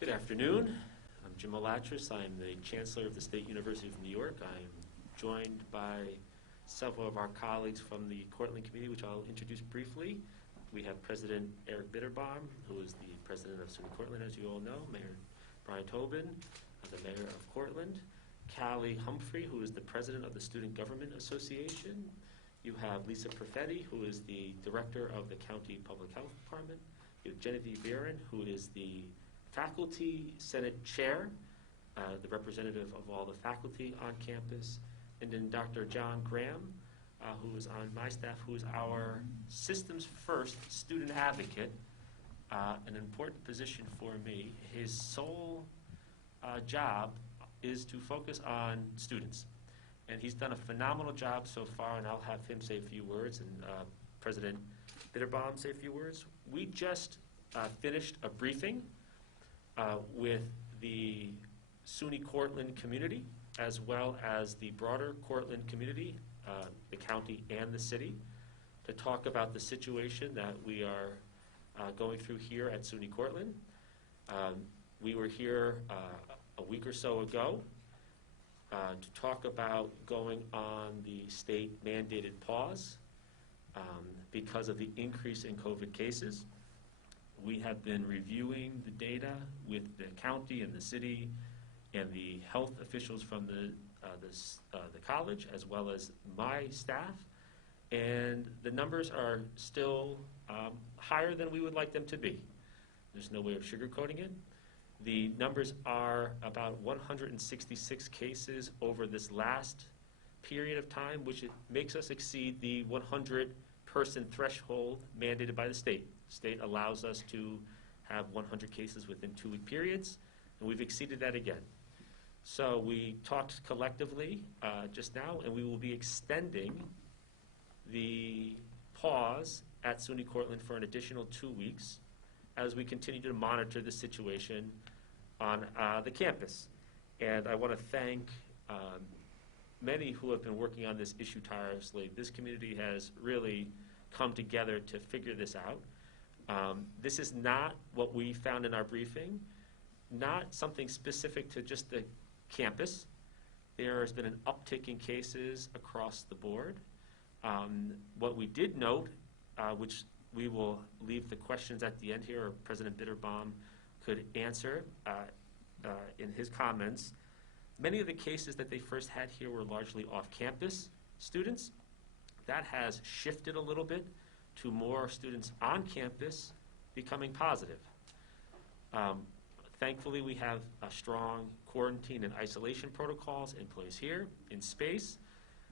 Good afternoon. I'm Jim Malatras. I'm the Chancellor of the State University of New York. I'm joined by several of our colleagues from the Cortland Committee, which I'll introduce briefly. We have President Eric Bitterbaum, who is the president of SUNY Cortland, as you all know, Mayor Brian Tobin, the mayor of Cortland, Callie Humphrey, who is the president of the Student Government Association. You have Lisa Perfetti, who is the director of the County Public Health Department. You have Genevieve Barron, who is the Faculty Senate Chair, the representative of all the faculty on campus, and then Dr. John Graham, who is on my staff, who is our Systems First student advocate, an important position for me. His sole job is to focus on students, and he's done a phenomenal job so far, and I'll have him say a few words, and President Bitterbaum say a few words. We just finished a briefing with the SUNY Cortland community, as well as the broader Cortland community, the county and the city, to talk about the situation that we are going through here at SUNY Cortland. We were here a week or so ago to talk about going on the state mandated pause because of the increase in COVID cases. We have been reviewing the data with the county and the city and the health officials from the college, as well as my staff, and the numbers are still higher than we would like them to be. There's no way of sugarcoating it. The numbers are about 166 cases over this last period of time, which makes us exceed the 100-person threshold mandated by the state. The state allows us to have 100 cases within 2-week periods, and we've exceeded that again. So we talked collectively just now, and we will be extending the pause at SUNY Cortland for an additional 2 weeks as we continue to monitor the situation on the campus. And I want to thank many who have been working on this issue tirelessly. This community has really come together to figure this out. This is not what we found in our briefing, not something specific to just the campus. There has been an uptick in cases across the board. What we did note, which we will leave the questions at the end here, or President Bitterbaum could answer in his comments, many of the cases that they first had here were largely off-campus students. That has shifted a little bit to more students on campus becoming positive. Thankfully, we have a strong quarantine and isolation protocols in place here in space,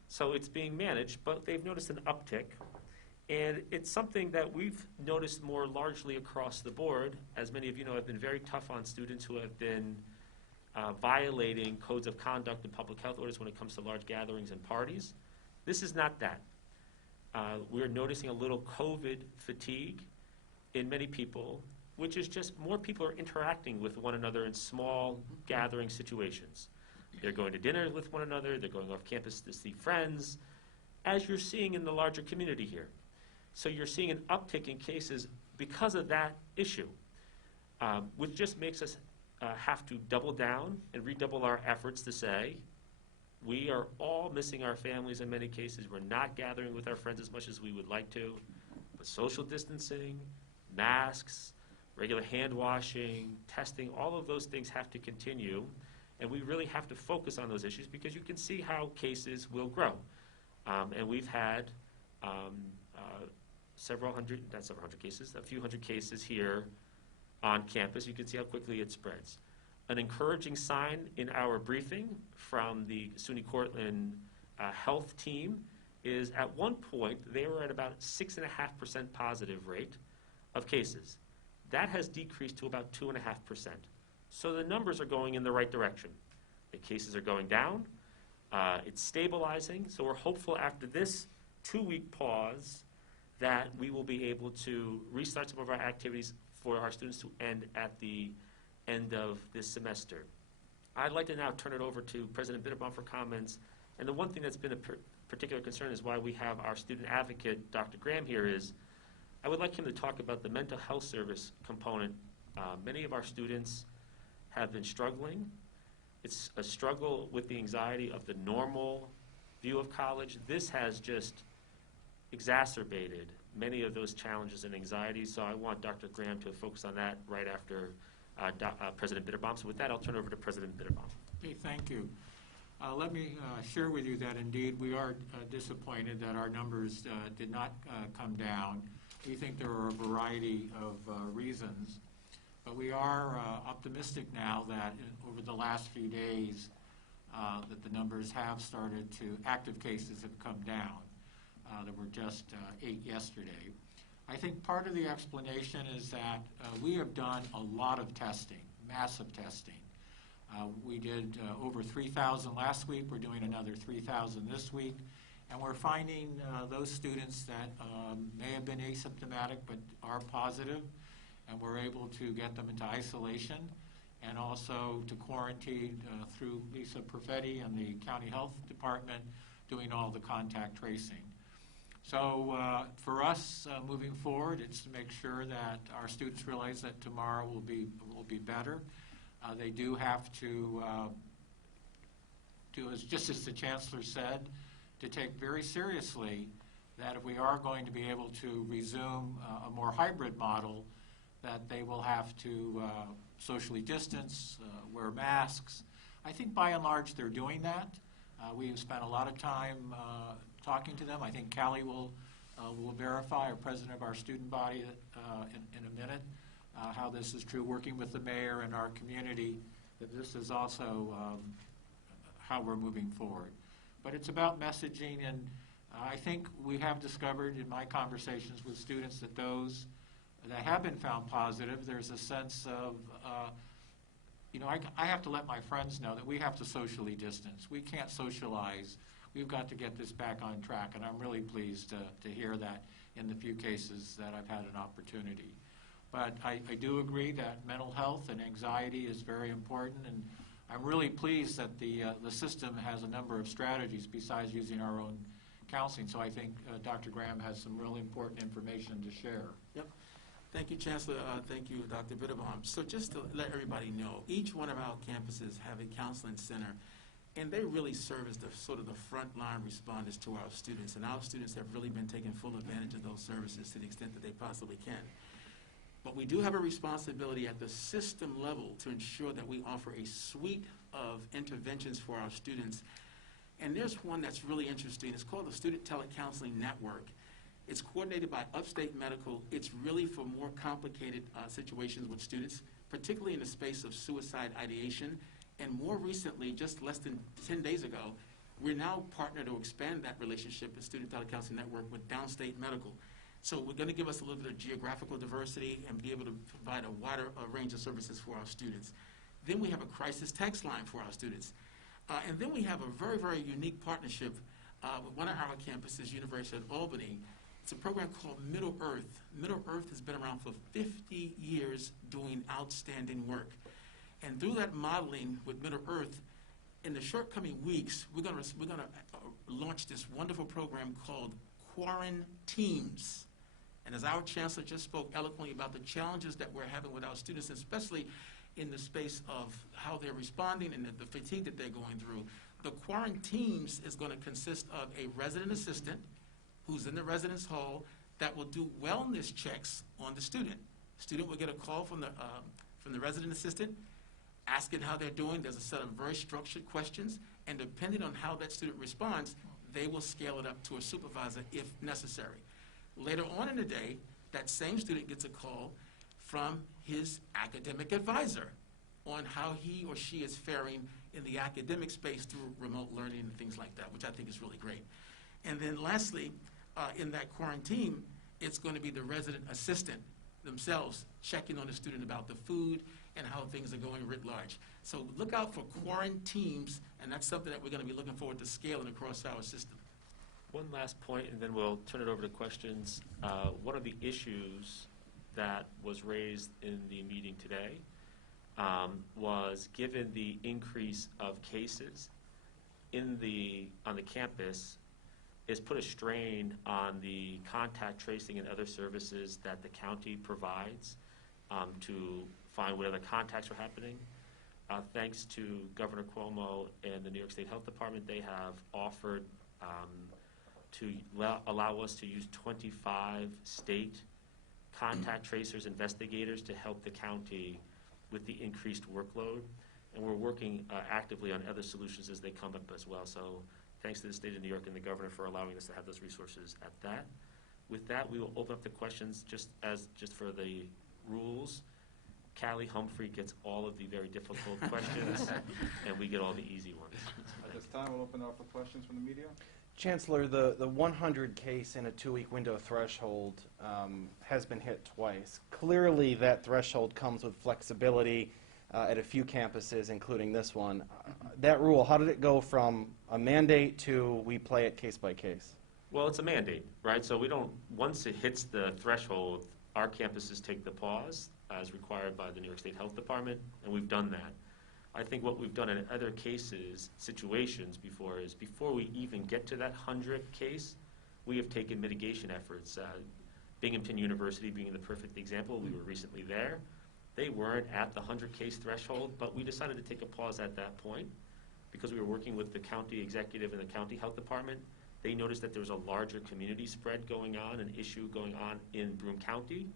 so it's being managed, but they've noticed an uptick, and it's something that we've noticed more largely across the board. As many of you know, I've been very tough on students who have been violating codes of conduct and public health orders when it comes to large gatherings and parties. This is not that. We're noticing a little COVID fatigue in many people, which is just more people are interacting with one another in small gathering situations. They're going to dinner with one another, they're going off campus to see friends, as you're seeing in the larger community here. So you're seeing an uptick in cases because of that issue, which just makes us have to double down and redouble our efforts to say, we are all missing our families in many cases. We're not gathering with our friends as much as we would like to, but social distancing, masks, regular hand washing, testing, all of those things have to continue, and we really have to focus on those issues because you can see how cases will grow. And we've had a few hundred cases here on campus. You can see how quickly it spreads. An encouraging sign in our briefing from the SUNY Cortland health team is at one point they were at about 6.5% positive rate of cases. That has decreased to about 2.5%. So the numbers are going in the right direction. The cases are going down. It's stabilizing. So we're hopeful after this 2-week pause that we will be able to restart some of our activities for our students to end at the end of this semester. I'd like to now turn it over to President Bitterbaum for comments. And the one thing that's been a particular concern is why we have our student advocate, Dr. Graham, here is I would like him to talk about the mental health service component. Many of our students have been struggling. It's a struggle with the anxiety of the normal view of college. This has just exacerbated many of those challenges and anxieties, so I want Dr. Graham to focus on that right after President Bitterbaum. So with that, I'll turn over to President Bitterbaum. Okay, thank you. Let me share with you that indeed we are disappointed that our numbers did not come down. We think there are a variety of reasons, but we are optimistic now that over the last few days that the numbers have started to, active cases have come down. There were just 8 yesterday. I think part of the explanation is that we have done a lot of testing, massive testing. We did over 3,000 last week. We're doing another 3,000 this week. And we're finding those students that may have been asymptomatic but are positive, and we're able to get them into isolation and also to quarantine through Lisa Perfetti and the County Health Department doing all the contact tracing. So for us moving forward, it's to make sure that our students realize that tomorrow will be better. They do have to do, just as the Chancellor said, to take very seriously that if we are going to be able to resume a more hybrid model, that they will have to socially distance, wear masks. I think by and large they're doing that. We've spent a lot of time talking to them. I think Callie will verify, our president of our student body, in a minute, how this is true, working with the mayor and our community, that this is also how we're moving forward. But it's about messaging, and I think we have discovered in my conversations with students that those that have been found positive, there's a sense of, I have to let my friends know that we have to socially distance. We can't socialize. We've got to get this back on track, and I'm really pleased to hear that in the few cases that I've had an opportunity. But I do agree that mental health and anxiety is very important, and I'm really pleased that the system has a number of strategies besides using our own counseling. So I think Dr. Graham has some really important information to share. Yep. Thank you, Chancellor. Thank you, Dr. Bitterbaum. So just to let everybody know, each one of our campuses have a counseling center, and they really serve as the sort of the frontline responders to our students. And our students have really been taking full advantage of those services to the extent that they possibly can. But we do have a responsibility at the system level to ensure that we offer a suite of interventions for our students. And there's one that's really interesting. It's called the Student Telecounseling Network. It's coordinated by Upstate Medical. It's really for more complicated situations with students, particularly in the space of suicide ideation. And more recently, just less than 10 days ago, we're now partnered to expand that relationship, the Student Telecounseling Network, with Downstate Medical. So we're going to give us a little bit of geographical diversity and be able to provide a wider range of services for our students. Then we have a crisis text line for our students. And then we have a very, very unique partnership with one of our campuses, University of Albany. It's a program called Middle Earth. Middle Earth has been around for 50 years doing outstanding work. And through that modeling with Middle Earth, in the short coming weeks, we're going to launch this wonderful program called Quarantines. And as our Chancellor just spoke eloquently about the challenges that we're having with our students, especially in the space of how they're responding and the fatigue that they're going through, the Quarantines is going to consist of a resident assistant who's in the residence hall that will do wellness checks on the student. Student will get a call from the resident assistant asking how they're doing. There's a set of very structured questions, and depending on how that student responds, they will scale it up to a supervisor if necessary. Later on in the day, that same student gets a call from his academic advisor on how he or she is faring in the academic space through remote learning and things like that, which I think is really great. And then lastly, in that quarantine, it's going to be the resident assistant themselves checking on the student about the food and how things are going writ large. So look out for Quarantines, and that's something that we're going to be looking forward to scaling across our system. One last point, and then we'll turn it over to questions. One of the issues that was raised in the meeting today was, given the increase of cases on the campus, is put a strain on the contact tracing and other services that the county provides to find where the contacts are happening. Thanks to Governor Cuomo and the New York State Health Department, they have offered to allow us to use 25 state contact tracers, investigators to help the county with the increased workload. And we're working actively on other solutions as they come up as well. So thanks to the state of New York and the governor for allowing us to have those resources at that. With that, we will open up the questions just for the rules. Callie Humphrey gets all of the very difficult questions, and we get all the easy ones. At this time, we'll open up for questions from the media. Chancellor, the 100 case in a 2-week window threshold has been hit twice. Clearly, that threshold comes with flexibility at a few campuses, including this one. That rule, how did it go from a mandate to we play it case by case? Well, it's a mandate, right? So we don't, once it hits the threshold, our campuses take the pause as required by the New York State Health Department, and we've done that. I think what we've done in other cases, situations before, is before we even get to that 100 case, we have taken mitigation efforts. Binghamton University being the perfect example, we were recently there. They weren't at the 100 case threshold, but we decided to take a pause at that point because we were working with the county executive and the county health department. They noticed that there was a larger community spread going on, an issue going on in Broome County.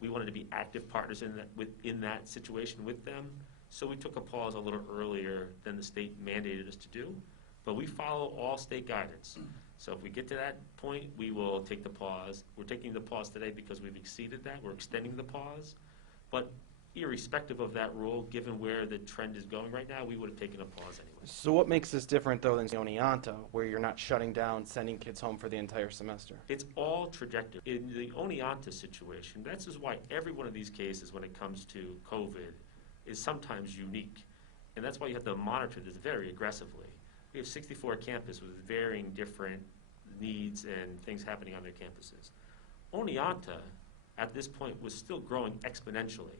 We wanted to be active partners in that situation with them. So we took a pause a little earlier than the state mandated us to do, but we follow all state guidance. So if we get to that point, we will take the pause. We're taking the pause today because we've exceeded that. We're extending the pause. But irrespective of that rule, given where the trend is going right now, we would have taken a pause anyway. So what makes this different, though, than Oneonta, where you're not shutting down, sending kids home for the entire semester? It's all trajectory. In the Oneonta situation, that's just why every one of these cases, when it comes to COVID, is sometimes unique. And that's why you have to monitor this very aggressively. We have 64 campuses with varying different needs and things happening on their campuses. Oneonta, at this point, was still growing exponentially.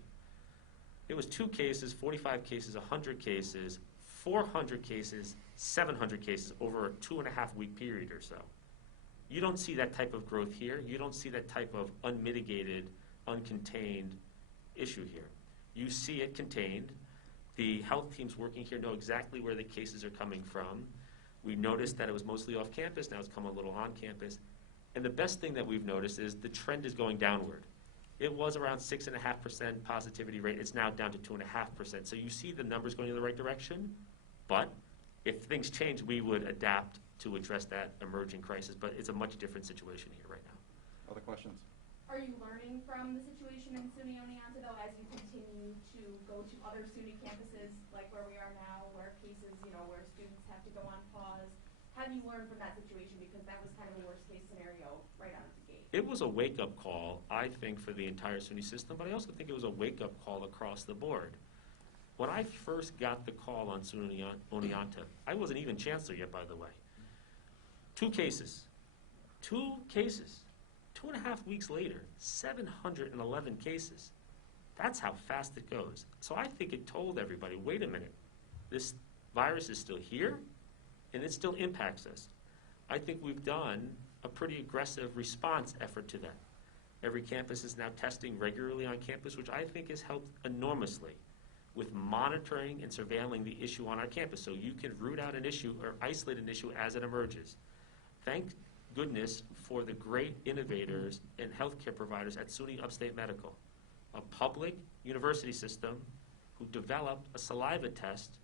It was 2 cases, 45 cases, 100 cases, 400 cases, 700 cases over a 2.5-week period or so. You don't see that type of growth here. You don't see that type of unmitigated, uncontained issue here. You see it contained. The health teams working here know exactly where the cases are coming from. We noticed that it was mostly off campus. Now it's come a little on campus. And the best thing that we've noticed is the trend is going downward. It was around 6.5% positivity rate. It's now down to 2.5%. So you see the numbers going in the right direction. But if things change, we would adapt to address that emerging crisis. But it's a much different situation here right now. Other questions? Are you learning from the situation in SUNY Oneonta, though, as you continue to go to other SUNY campuses, like where we are now, where cases, where students have to go on pause? Have you learned from that situation? Because that was kind of a worst-case scenario right out of the gate. It was a wake-up call, I think, for the entire SUNY system, but I also think it was a wake-up call across the board. When I first got the call on SUNY Oneonta, I wasn't even chancellor yet, by the way. 2 cases. 2.5 weeks later, 711 cases. That's how fast it goes. So I think it told everybody, wait a minute, this virus is still here, and it still impacts us. I think we've done a pretty aggressive response effort to that. Every campus is now testing regularly on campus, which I think has helped enormously with monitoring and surveilling the issue on our campus, so you can root out an issue or isolate an issue as it emerges. Thank goodness for the great innovators and healthcare providers at SUNY Upstate Medical, a public university system who developed a saliva test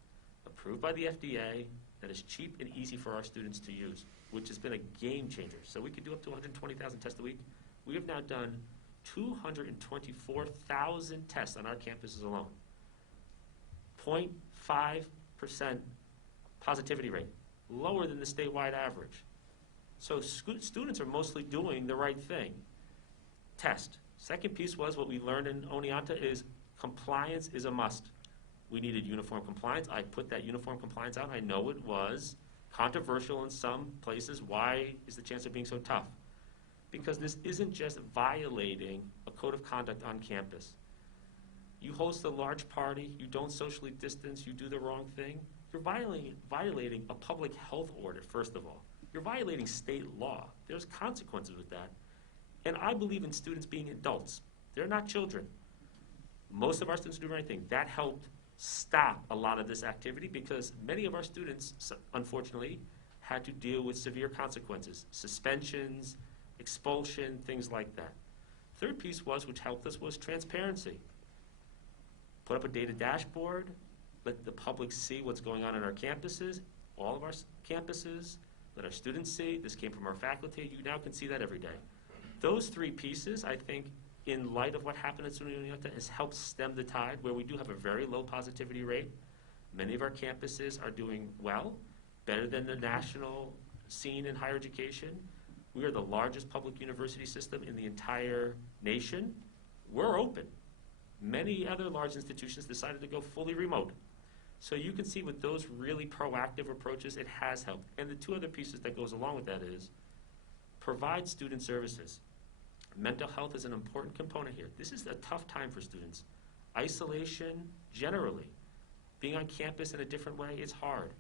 approved by the FDA that is cheap and easy for our students to use, which has been a game changer. So we could do up to 120,000 tests a week. We have now done 224,000 tests on our campuses alone. 0.5% positivity rate, lower than the statewide average. So students are mostly doing the right thing. Test. Second piece was what we learned in Oneonta is compliance is a must. We needed uniform compliance. I put that uniform compliance out. I know it was controversial in some places. Why is the chancellor being so tough? Because this isn't just violating a code of conduct on campus. You host a large party, you don't socially distance, you do the wrong thing, you're violating a public health order, first of all. You're violating state law. There's consequences with that. And I believe in students being adults. They're not children. Most of our students do the right thing. That helped stop a lot of this activity because many of our students, unfortunately, had to deal with severe consequences, suspensions, expulsion, things like that. Third piece which helped us, was transparency. Put up a data dashboard, let the public see what's going on in our campuses, all of our campuses, let our students see. This came from our faculty. You now can see that every day. Those three pieces, I think, in light of what happened at SUNY Oneonta, has helped stem the tide where we do have a very low positivity rate. Many of our campuses are doing well, better than the national scene in higher education. We are the largest public university system in the entire nation. We're open. Many other large institutions decided to go fully remote. So you can see with those really proactive approaches, it has helped. And the two other pieces that goes along with that is provide student services. Mental health is an important component here. This is a tough time for students. Isolation, generally. Being on campus in a different way is hard.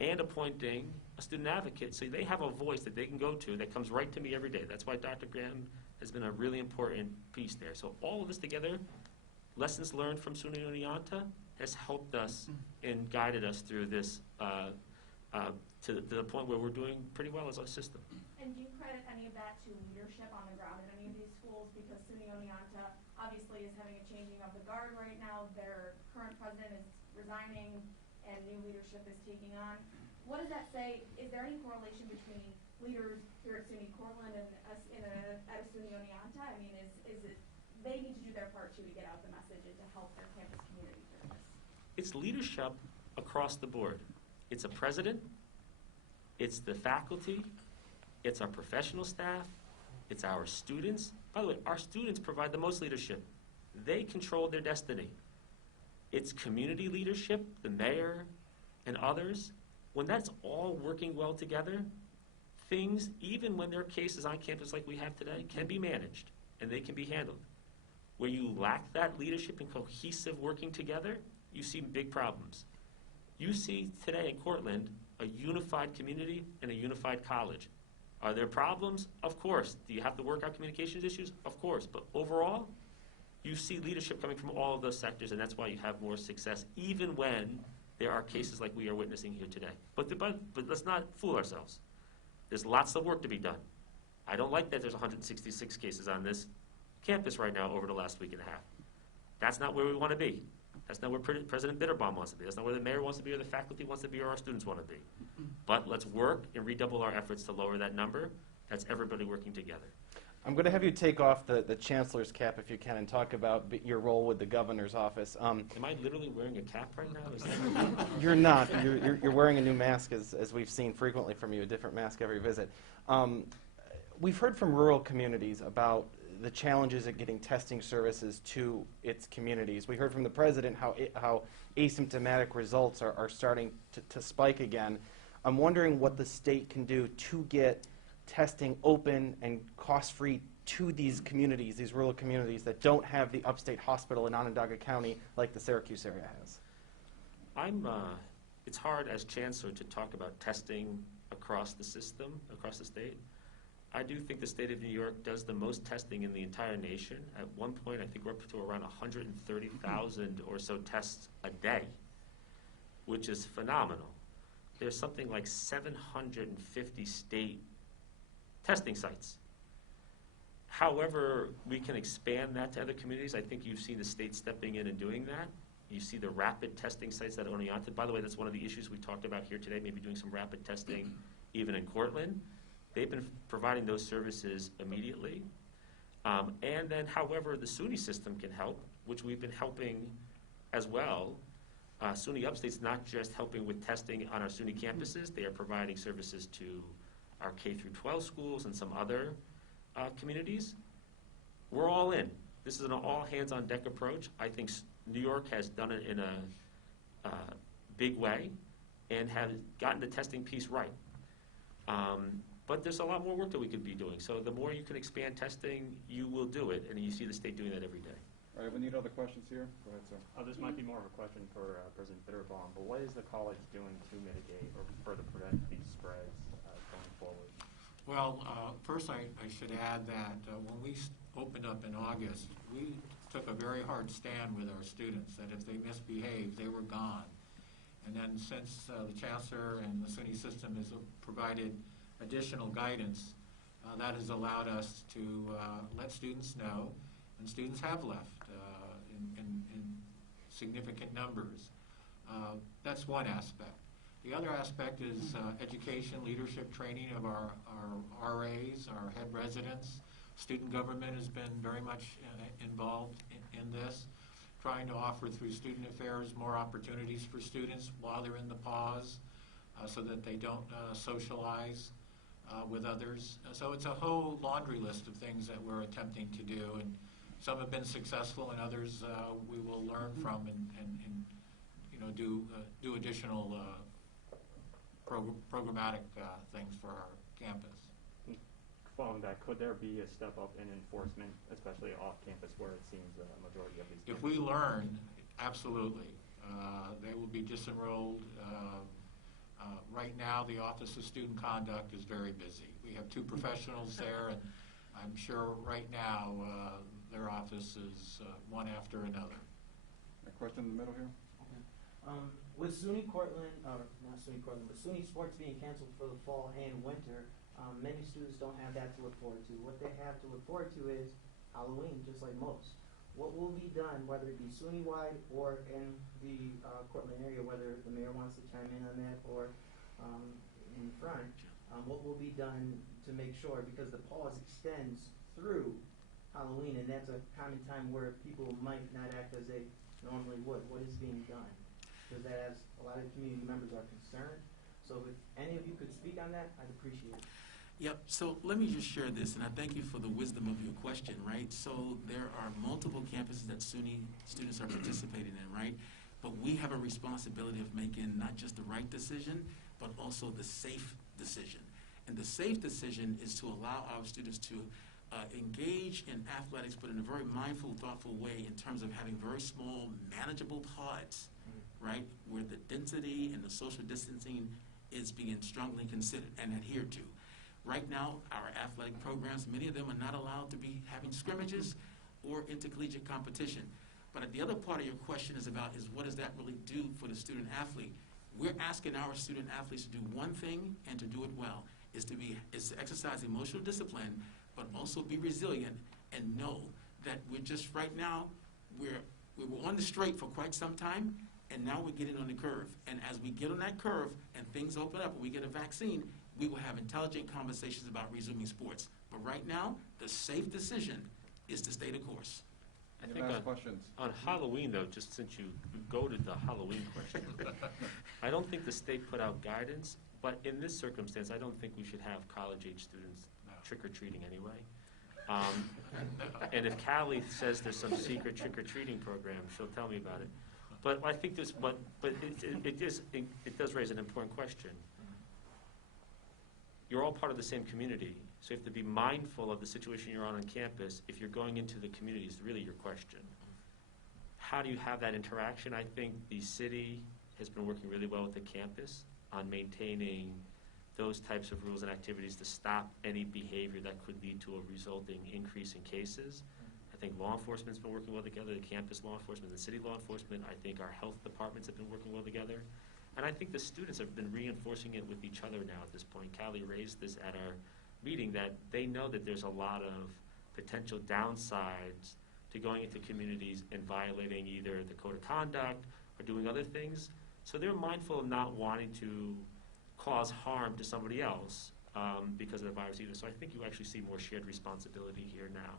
And appointing a student advocate so they have a voice that they can go to that comes right to me every day. That's why Dr. Graham has been a really important piece there. So all of this together, lessons learned from SUNY Oneonta, has helped us and guided us through this to the point where we're doing pretty well as a system. And do you credit any of that to leadership on the ground in any of these schools? Because SUNY Oneonta obviously is having a changing of the guard right now. Their current president is resigning and new leadership is taking on. What does that say? Is there any correlation between leaders here at SUNY Cortland and us at SUNY Oneonta? I mean, is it they need to do their part too to get out the message and to help their campus community during this? It's leadership across the board. It's a president, it's the faculty, it's our professional staff, it's our students. By the way, our students provide the most leadership. They control their destiny. It's community leadership, the mayor and others. When that's all working well together, things, even when there are cases on campus like we have today, can be managed and they can be handled. Where you lack that leadership and cohesive working together, you see big problems. You see today in Cortland a unified community and a unified college. Are there problems? Of course. Do you have to work out communications issues? Of course. But overall, you see leadership coming from all of those sectors, and that's why you have more success, even when there are cases like we are witnessing here today. But let's not fool ourselves. There's lots of work to be done. I don't like that there's 166 cases on this campus right now over the last week and a half. That's not where we want to be. That's not where President Bitterbaum wants to be. That's not where the mayor wants to be or the faculty wants to be or our students want to be. But let's work and redouble our efforts to lower that number. That's everybody working together. I'm going to have you take off the chancellor's cap if you can and talk about your role with the governor's office. Am I literally wearing a cap right now? Is that You're not. You're wearing a new mask, as we've seen frequently from you, a different mask every visit. We've heard from rural communities about the challenges of getting testing services to its communities. We heard from the president how asymptomatic results are starting to spike again. I'm wondering what the state can do to get testing open and cost-free to these communities, these rural communities that don't have the upstate hospital in Onondaga County like the Syracuse area has. It's hard as chancellor to talk about testing across the system, across the state. I do think the state of New York does the most testing in the entire nation. At one point, I think we're up to around 130,000 or so tests a day, which is phenomenal. There's something like 750 state testing sites. However, we can expand that to other communities. I think you've seen the state stepping in and doing that. You see the rapid testing sites at Oneonta. By the way, that's one of the issues we talked about here today, maybe doing some rapid testing even in Cortland. They've been providing those services immediately. And then, however, the SUNY system can help, which we've been helping as well. SUNY Upstate's not just helping with testing on our SUNY campuses. They are providing services to our K-12 schools and some other communities. We're all in. This is an all-hands-on-deck approach. I think New York has done it in a big way and has gotten the testing piece right. But there's a lot more work that we could be doing. So the more you can expand testing, you will do it, and you see the state doing that every day. All right, we need other questions here. Go ahead, sir. This might be more of a question for President Bitterbaum, but what is the college doing to mitigate or further prevent these spreads going forward? Well, first I should add that when we opened up in August, we took a very hard stand with our students, that if they misbehaved, they were gone. And then since the Chancellor and the SUNY system has provided additional guidance, that has allowed us to let students know, and students have left in significant numbers. That's one aspect. The other aspect is education, leadership training of our RAs, our head residents. Student government has been very much involved in this, trying to offer through student affairs more opportunities for students while they're in the pause so that they don't socialize with others. So it's a whole laundry list of things that we're attempting to do, and some have been successful and others we will learn from and you know, do additional programmatic things for our campus. Following that, could there be a step up in enforcement, especially off campus where it seems the majority of these If campuses? we learn, absolutely. They will be disenrolled. Right now, the Office of Student Conduct is very busy. We have 2 professionals there, and I'm sure right now their office is one after another. A question in the middle here? With SUNY Cortland, or not SUNY Cortland, but SUNY sports being canceled for the fall and winter, many students don't have that to look forward to. What they have to look forward to is Halloween, just like most. What will be done, whether it be SUNY-wide or in the Cortland area, whether the mayor wants to chime in on that or in front, what will be done to make sure, because the pause extends through Halloween, and that's a common time where people might not act as they normally would. What is being done? Because as a lot of community members are concerned. So if any of you could speak on that, I'd appreciate it. Yep, so let me just share this, and I thank you for the wisdom of your question, right? So there are multiple campuses that SUNY students are participating in, right? But we have a responsibility of making not just the right decision, but also the safe decision. And the safe decision is to allow our students to engage in athletics, but in a very mindful, thoughtful way in terms of having very small, manageable pods, right? Where the density and the social distancing is being strongly considered and adhered to. Right now, our athletic programs, many of them are not allowed to be having scrimmages or intercollegiate competition. But the other part of your question is about what does that really do for the student athlete? We're asking our student athletes to do one thing and to do it well, is to exercise emotional discipline, but also be resilient and know that we're just right now, we were on the straight for quite some time, and now we're getting on the curve. And as we get on that curve and things open up and we get a vaccine, we will have intelligent conversations about resuming sports. But right now, the safe decision is to stay the course. I Any think last questions? on Halloween, though, just since you go to the Halloween question, I don't think the state put out guidance, but in this circumstance, I don't think we should have college-age students trick-or-treating anyway. And if Callie says there's some secret trick-or-treating program, she'll tell me about it. But I think this, but it does raise an important question. You're all part of the same community, so you have to be mindful of the situation you're on campus. If you're going into the community, is really your question. How do you have that interaction? I think the city has been working really well with the campus on maintaining those types of rules and activities to stop any behavior that could lead to a resulting increase in cases. I think law enforcement's been working well together, the campus law enforcement, the city law enforcement. I think our health departments have been working well together. And I think the students have been reinforcing it with each other now at this point. Callie raised this at our meeting, that they know that there's a lot of potential downsides to going into communities and violating either the code of conduct or doing other things. So they're mindful of not wanting to cause harm to somebody else because of the virus either. So I think you actually see more shared responsibility here now.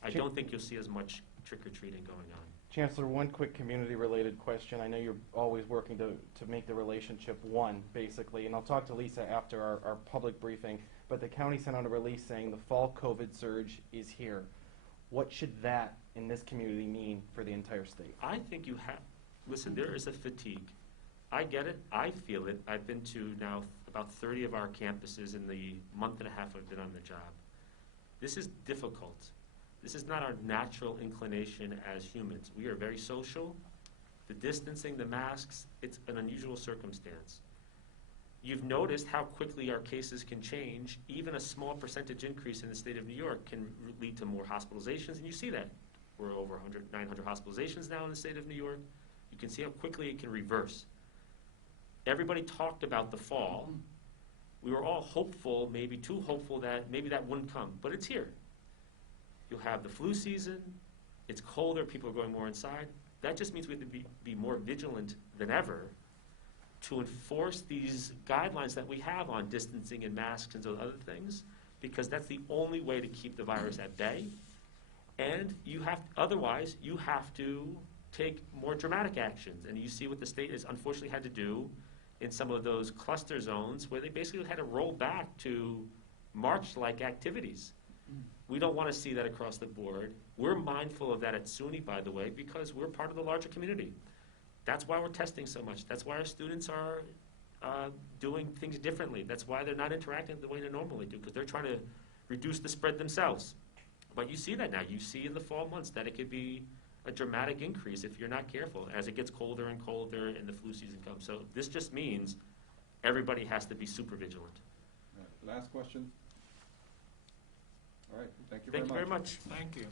I don't think you'll see as much trick-or-treating going on. Chancellor, one quick community-related question. I know you're always working to make the relationship one, basically, and I'll talk to Lisa after our public briefing, but the county sent out a release saying the fall COVID surge is here. What should that, in this community, mean for the entire state? I think you have, listen, there is a fatigue. I get it. I feel it. I've been to now about 30 of our campuses in the month and a half I've been on the job. This is difficult. This is not our natural inclination as humans. We are very social. The distancing, the masks, it's an unusual circumstance. You've noticed how quickly our cases can change. Even a small percentage increase in the state of New York can lead to more hospitalizations, and you see that. We're over 900 hospitalizations now in the state of New York. You can see how quickly it can reverse. Everybody talked about the fall. We were all hopeful, maybe too hopeful, that maybe that wouldn't come, but it's here. You'll have the flu season. It's colder. People are going more inside. That just means we have to be more vigilant than ever to enforce these guidelines that we have on distancing and masks and those other things, because that's the only way to keep the virus at bay. And otherwise, you have to take more dramatic actions. And you see what the state has unfortunately had to do in some of those cluster zones where they basically had to roll back to March-like activities. We don't want to see that across the board. We're mindful of that at SUNY, by the way, because we're part of the larger community. That's why we're testing so much. That's why our students are doing things differently. That's why they're not interacting the way they normally do, because they're trying to reduce the spread themselves. But you see that now. You see in the fall months that it could be a dramatic increase if you're not careful as it gets colder and colder and the flu season comes. So this just means everybody has to be super vigilant. All right, last question. All right, thank you Thank you very very much. much. Thank you.